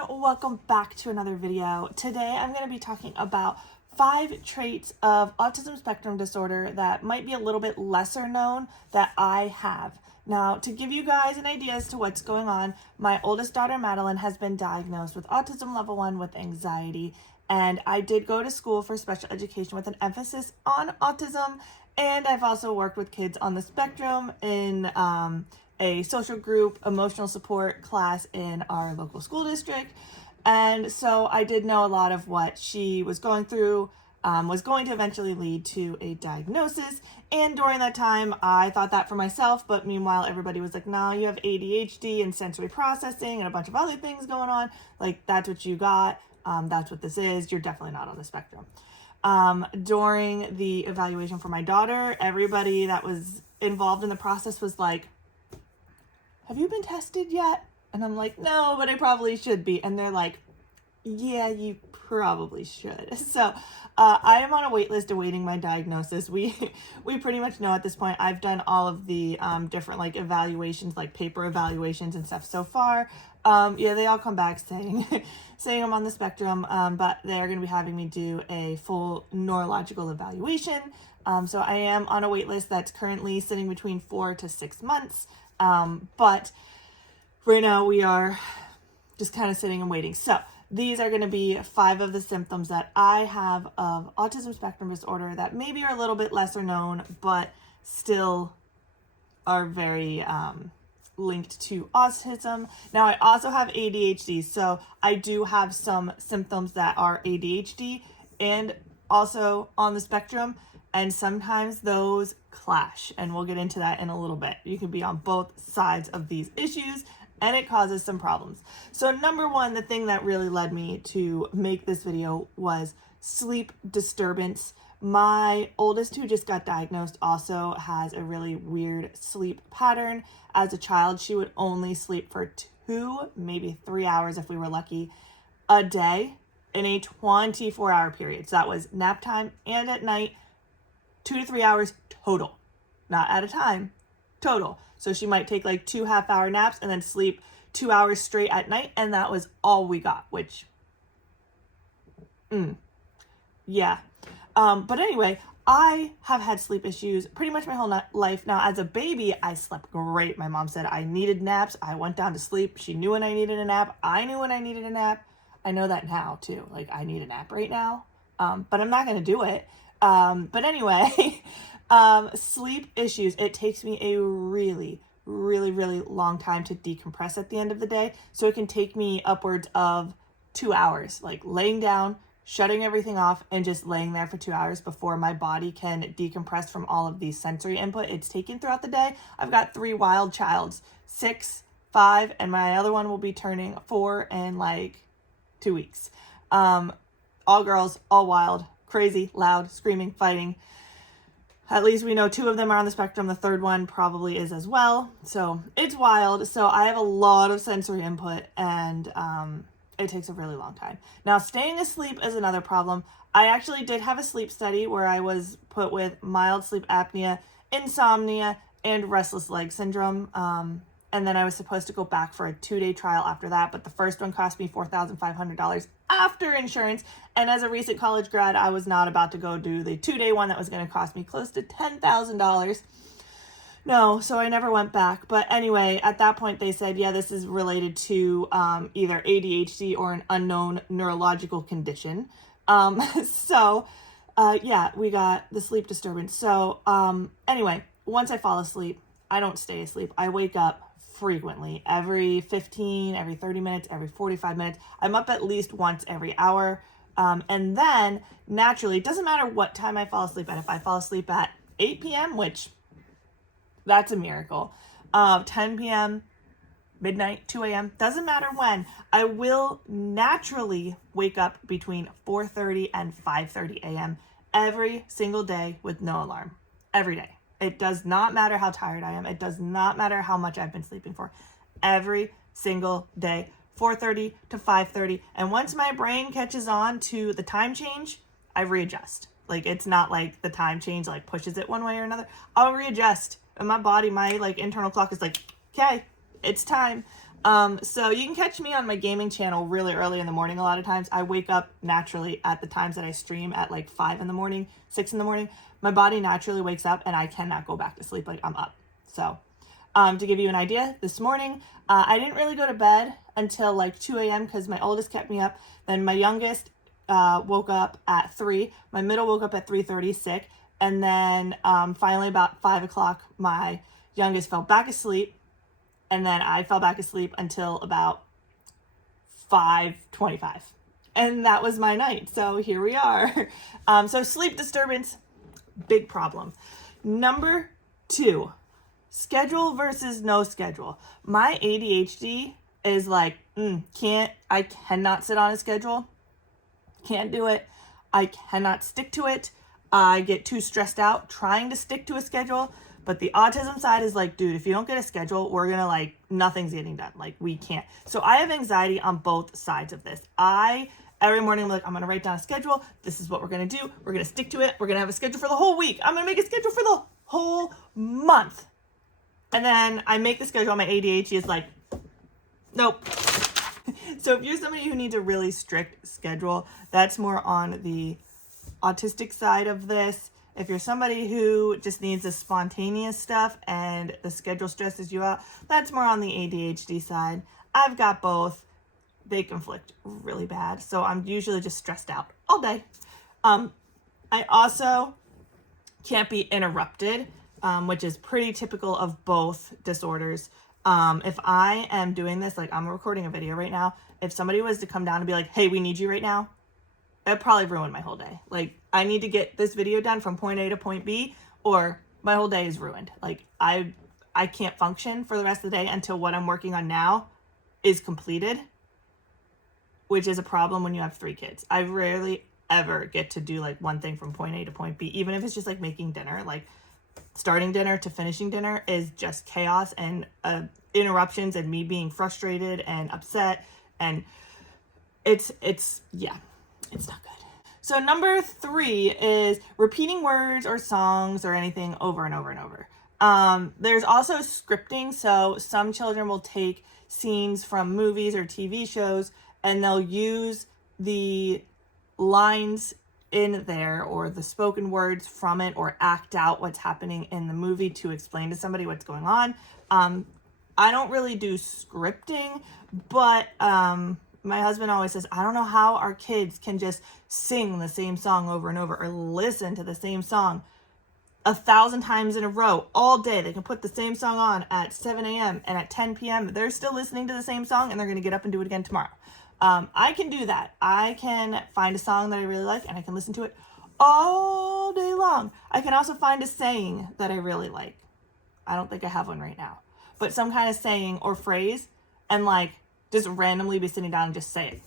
everyone, welcome back to another video. Today I'm going to be talking about 5 traits of autism spectrum disorder that might be a little bit lesser known that I have. Now, to give you guys an idea as to what's going on, my oldest daughter Madeline has been diagnosed with autism level 1 with anxiety, and I did go to school for special education with an emphasis on autism, and I've also worked with kids on the spectrum in a social group emotional support class in our local school district. And so I did know a lot of what she was going through was going to eventually lead to a diagnosis. And during that time, I thought that for myself, but meanwhile, everybody was like, no, you have ADHD and sensory processing and a bunch of other things going on. Like, that's what you got. That's what this is. You're definitely not on the spectrum. During the evaluation for my daughter, everybody that was involved in the process was like, have you been tested yet? And I'm like, no, but I probably should be. And they're like, yeah, you probably should. So I am on a wait list awaiting my diagnosis. We pretty much know at this point. I've done all of the different like evaluations, like paper evaluations and stuff so far. Yeah, they all come back saying I'm on the spectrum, but they're going to be having me do a full neurological evaluation. So I am on a wait list that's currently sitting between 4 to 6 months. But right now we are just kind of sitting and waiting. So these are going to be 5 of the symptoms that I have of autism spectrum disorder that maybe are a little bit lesser known, but still are very linked to autism. Now I also have ADHD, so I do have some symptoms that are ADHD and also on the spectrum. And sometimes those clash, and we'll get into that in a little bit. You can be on both sides of these issues, and it causes some problems. So number one, the thing that really led me to make this video was sleep disturbance. My oldest, who just got diagnosed, also has a really weird sleep pattern. As a child, she would only sleep for 2, maybe 3 hours if we were lucky, a day in a 24-hour period. So that was nap time and at night, 2 to 3 hours total, not at a time, total. So she might take like 2 half-hour naps and then sleep 2 hours straight at night, and that was all we got, which, yeah. But anyway, I have had sleep issues pretty much my whole life. Now, as a baby, I slept great. My mom said I needed naps. I went down to sleep. She knew when I needed a nap. I knew when I needed a nap. I know that now, too. Like, I need a nap right now, but I'm not going to do it. But anyway, sleep issues, it takes me a really long time to decompress at the end of the day. So it can take me upwards of 2 hours, like laying down, shutting everything off, and just laying there for 2 hours before my body can decompress from all of these sensory input it's taken throughout the day. I've got 3 wild childs, 6, 5, and my other one will be turning 4 in like 2 weeks. All girls, all wild. Crazy, loud, screaming, fighting. At least we know 2 of them are on the spectrum. The 3rd one probably is as well. So it's wild. So I have a lot of sensory input, and it takes a really long time. Now, staying asleep is another problem. I actually did have a sleep study where I was put with mild sleep apnea, insomnia, and restless leg syndrome. And then I was supposed to go back for a 2-day trial after that, but the first one cost me $4,500 after insurance. And as a recent college grad, I was not about to go do the 2-day one that was going to cost me close to $10,000. No, so I never went back. But anyway, at that point, they said, yeah, this is related to either ADHD or an unknown neurological condition. Yeah, we got the sleep disturbance. So anyway, once I fall asleep, I don't stay asleep. I wake up frequently, every 15, every 30 minutes, every 45 minutes. I'm up at least once every hour. And then naturally, it doesn't matter what time I fall asleep at. If I fall asleep at 8 p.m., which that's a miracle, 10 p.m., midnight, 2 a.m., doesn't matter when, I will naturally wake up between 4:30 and 5:30 a.m. every single day with no alarm, every day. It does not matter how tired I am. It does not matter how much I've been sleeping for. Every single day, 4:30 to 5:30. And once my brain catches on to the time change, I readjust. Like, it's not like the time change like pushes it one way or another. I'll readjust. And my body, my like internal clock is like, okay, it's time. So you can catch me on my gaming channel really early in the morning. A lot of times I wake up naturally at the times that I stream at like 5 in the morning, 6 in the morning. My body naturally wakes up and I cannot go back to sleep. Like I'm up. So to give you an idea, this morning, I didn't really go to bed until like 2 a.m. because my oldest kept me up. Then my youngest woke up at 3. My middle woke up at 3:30 sick. And then finally about 5 o'clock, my youngest fell back asleep. And then I fell back asleep until about 5:25. And that was my night. So here we are. So sleep disturbance, big problem. Number 2, schedule versus no schedule. My ADHD is like, I cannot sit on a schedule. Can't do it. I cannot stick to it. I get too stressed out trying to stick to a schedule. But the autism side is like, dude, if you don't get a schedule, we're going to like, nothing's getting done. Like we can't. So I have anxiety on both sides of this. Every morning I'm like, I'm going to write down a schedule. This is what we're going to do. We're going to stick to it. We're going to have a schedule for the whole week. I'm going to make a schedule for the whole month. And then I make the schedule. My ADHD is like, nope. So if you're somebody who needs a really strict schedule, that's more on the autistic side of this. If you're somebody who just needs the spontaneous stuff and the schedule stresses you out, that's more on the ADHD side. I've got both. They conflict really bad. So I'm usually just stressed out all day. I also can't be interrupted, which is pretty typical of both disorders. If I am doing this, like I'm recording a video right now, if somebody was to come down and be like, hey, we need you right now, it'd probably ruin my whole day. Like I need to get this video done from point A to point B or my whole day is ruined. Like I can't function for the rest of the day until what I'm working on now is completed, which is a problem when you have 3 kids. I rarely ever get to do like one thing from point A to point B, even if it's just like making dinner. Like starting dinner to finishing dinner is just chaos and interruptions and me being frustrated and upset. And it's not good. So number 3 is repeating words or songs or anything over and over and over. There's also scripting. So some children will take scenes from movies or TV shows and they'll use the lines in there or the spoken words from it or act out what's happening in the movie to explain to somebody what's going on. I don't really do scripting, but my husband always says, I don't know how our kids can just sing the same song over and over or listen to the same song 1,000 times in a row all day. They can put the same song on at 7 a.m. and at 10 p.m. They're still listening to the same song and they're going to get up and do it again tomorrow. I can do that. I can find a song that I really like and I can listen to it all day long. I can also find a saying that I really like. I don't think I have one right now, but some kind of saying or phrase and like just randomly be sitting down and just say it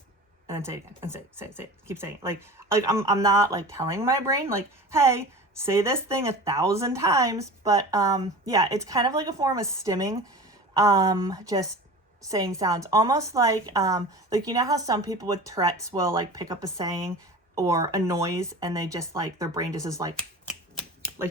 and then say it again and say it, keep saying it. Like I'm not like telling my brain like, hey, say this thing 1,000 times, but yeah, it's kind of like a form of stimming, just saying sounds almost like you know how some people with Tourette's will like pick up a saying or a noise and they just like their brain just is like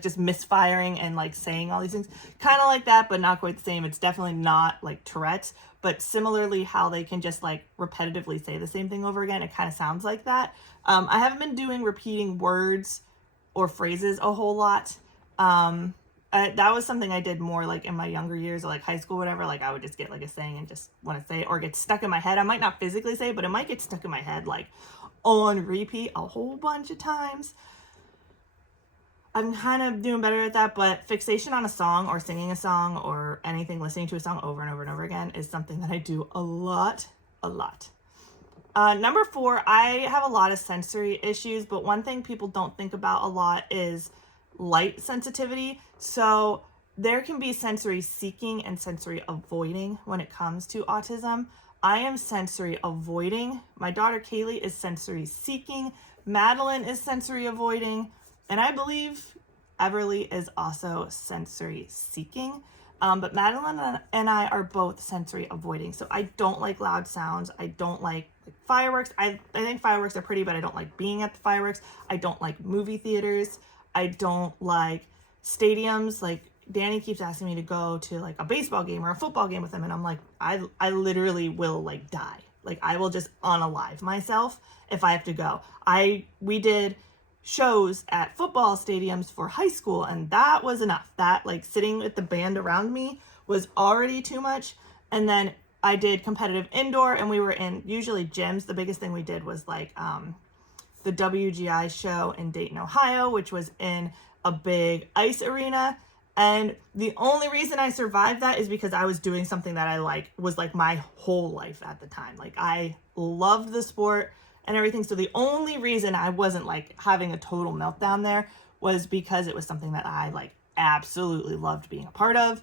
just misfiring and like saying all these things, kind of like that, but not quite the same. It's definitely not like Tourette's, but similarly how they can just like repetitively say the same thing over again. It kind of sounds like that. I haven't been doing repeating words or phrases a whole lot. That was something I did more like in my younger years, or like high school, whatever. Like I would just get like a saying and just want to say it or get stuck in my head. I might not physically say it, but it might get stuck in my head like on repeat a whole bunch of times. I'm kind of doing better at that, but fixation on a song or singing a song or anything, listening to a song over and over and over again is something that I do a lot. Number 4, I have a lot of sensory issues, but one thing people don't think about a lot is light sensitivity. So there can be sensory seeking and sensory avoiding when it comes to autism. I am sensory avoiding. My daughter Kaylee is sensory seeking. Madeline is sensory avoiding. And I believe Everly is also sensory seeking. But Madeline and I are both sensory avoiding. So I don't like loud sounds. I don't like fireworks. I think fireworks are pretty, but I don't like being at the fireworks. I don't like movie theaters. I don't like stadiums, like Danny keeps asking me to go to like a baseball game or a football game with him, and I'm like, I literally will like die. Like I will just unalive myself if I have to go. We did shows at football stadiums for high school, and that was enough. That like sitting with the band around me was already too much. And then I did competitive indoor, and we were in usually gyms. The biggest thing we did was like the WGI show in Dayton, Ohio, which was in a big ice arena. And the only reason I survived that is because I was doing something that I was like my whole life at the time. Like I loved the sport and everything. So the only reason I wasn't like having a total meltdown there was because it was something that I like absolutely loved being a part of.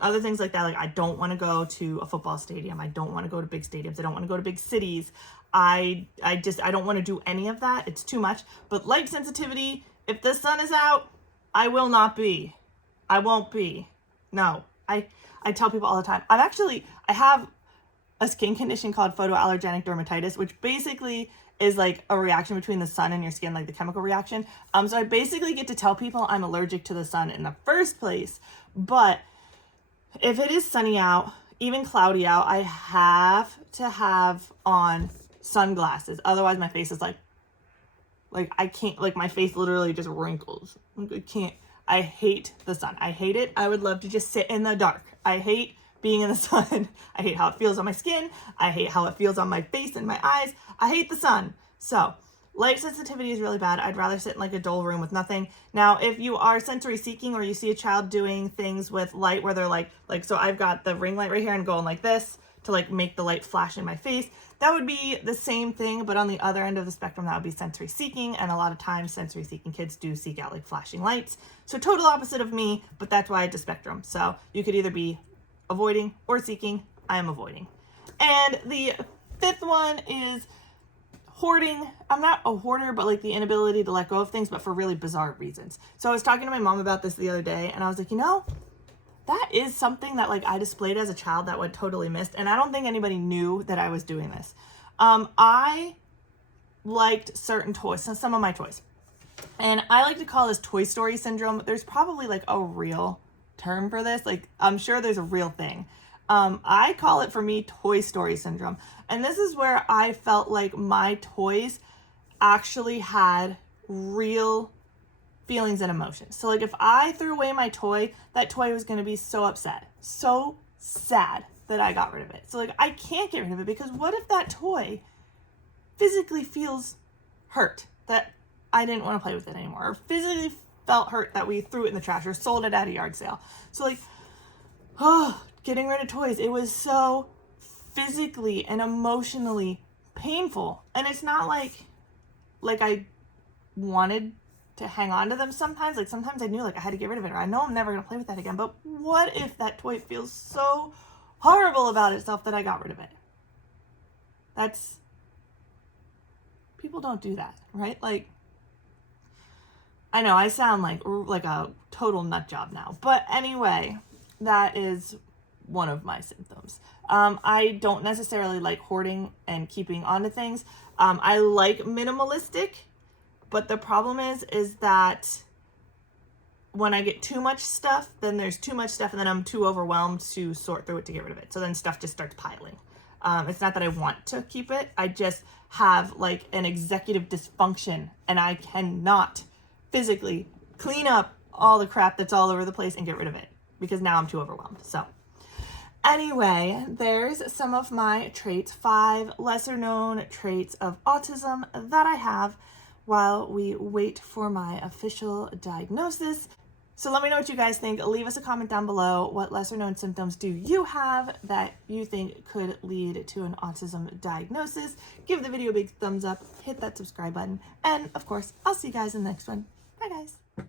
Other things like that, like I don't want to go to a football stadium. I don't want to go to big stadiums. I don't want to go to big cities. I don't want to do any of that. It's too much. But light sensitivity, if the sun is out, I will not be. I won't be. No. I tell people all the time. I have a skin condition called photoallergenic dermatitis, which basically is like a reaction between the sun and your skin, like the chemical reaction. So I basically get to tell people I'm allergic to the sun in the first place. But if it is sunny out, even cloudy out, I have to have on sunglasses. Otherwise my face is like I can't, like my face literally just wrinkles. I can't. I hate the sun. I hate it. I would love to just sit in the dark. I hate being in the sun. I hate how it feels on my skin. I hate how it feels on my face and my eyes. I hate the sun. So light sensitivity is really bad. I'd rather sit in like a dull room with nothing. Now, if you are sensory seeking or you see a child doing things with light where they're like, so I've got the ring light right here and going like this to like make the light flash in my face. That would be the same thing, but on the other end of the spectrum, that would be sensory seeking. And a lot of times sensory seeking kids do seek out like flashing lights. So total opposite of me, but that's why it's a spectrum. So you could either be avoiding or seeking. I am avoiding. And the fifth one is hoarding. I'm not a hoarder, but like the inability to let go of things, but for really bizarre reasons. So I was talking to my mom about this the other day, and I was like, that is something that like I displayed as a child that would totally missed. And I don't think anybody knew that I was doing this. I liked certain toys, some of my toys. And I like to call this Toy Story syndrome. There's probably like a real term for this. Like I'm sure there's a real thing. I call it for me Toy Story syndrome. And this is where I felt like my toys actually had real feelings and emotions. So like if I threw away my toy, that toy was going to be so upset, so sad that I got rid of it. So like I can't get rid of it because what if that toy physically feels hurt that I didn't want to play with it anymore, or physically felt hurt that we threw it in the trash or sold it at a yard sale. So like, getting rid of toys, it was so physically and emotionally painful. And it's not like I wanted to hang on to them sometimes. Like sometimes I knew like I had to get rid of it, or I know I'm never going to play with that again. But what if that toy feels so horrible about itself that I got rid of it? People don't do that, right? Like, I know I sound like a total nut job now, but anyway, that is one of my symptoms. I don't necessarily like hoarding and keeping onto things. I like minimalistic, but the problem is that when I get too much stuff, then there's too much stuff, and then I'm too overwhelmed to sort through it to get rid of it. So then stuff just starts piling. It's not that I want to keep it. I just have like an executive dysfunction, and I cannot physically clean up all the crap that's all over the place and get rid of it because now I'm too overwhelmed. So anyway, there's some of my traits, 5 lesser known traits of autism that I have while we wait for my official diagnosis. So let me know what you guys think. Leave us a comment down below. What lesser known symptoms do you have that you think could lead to an autism diagnosis? Give the video a big thumbs up, hit that subscribe button, and of course, I'll see you guys in the next one. Bye guys.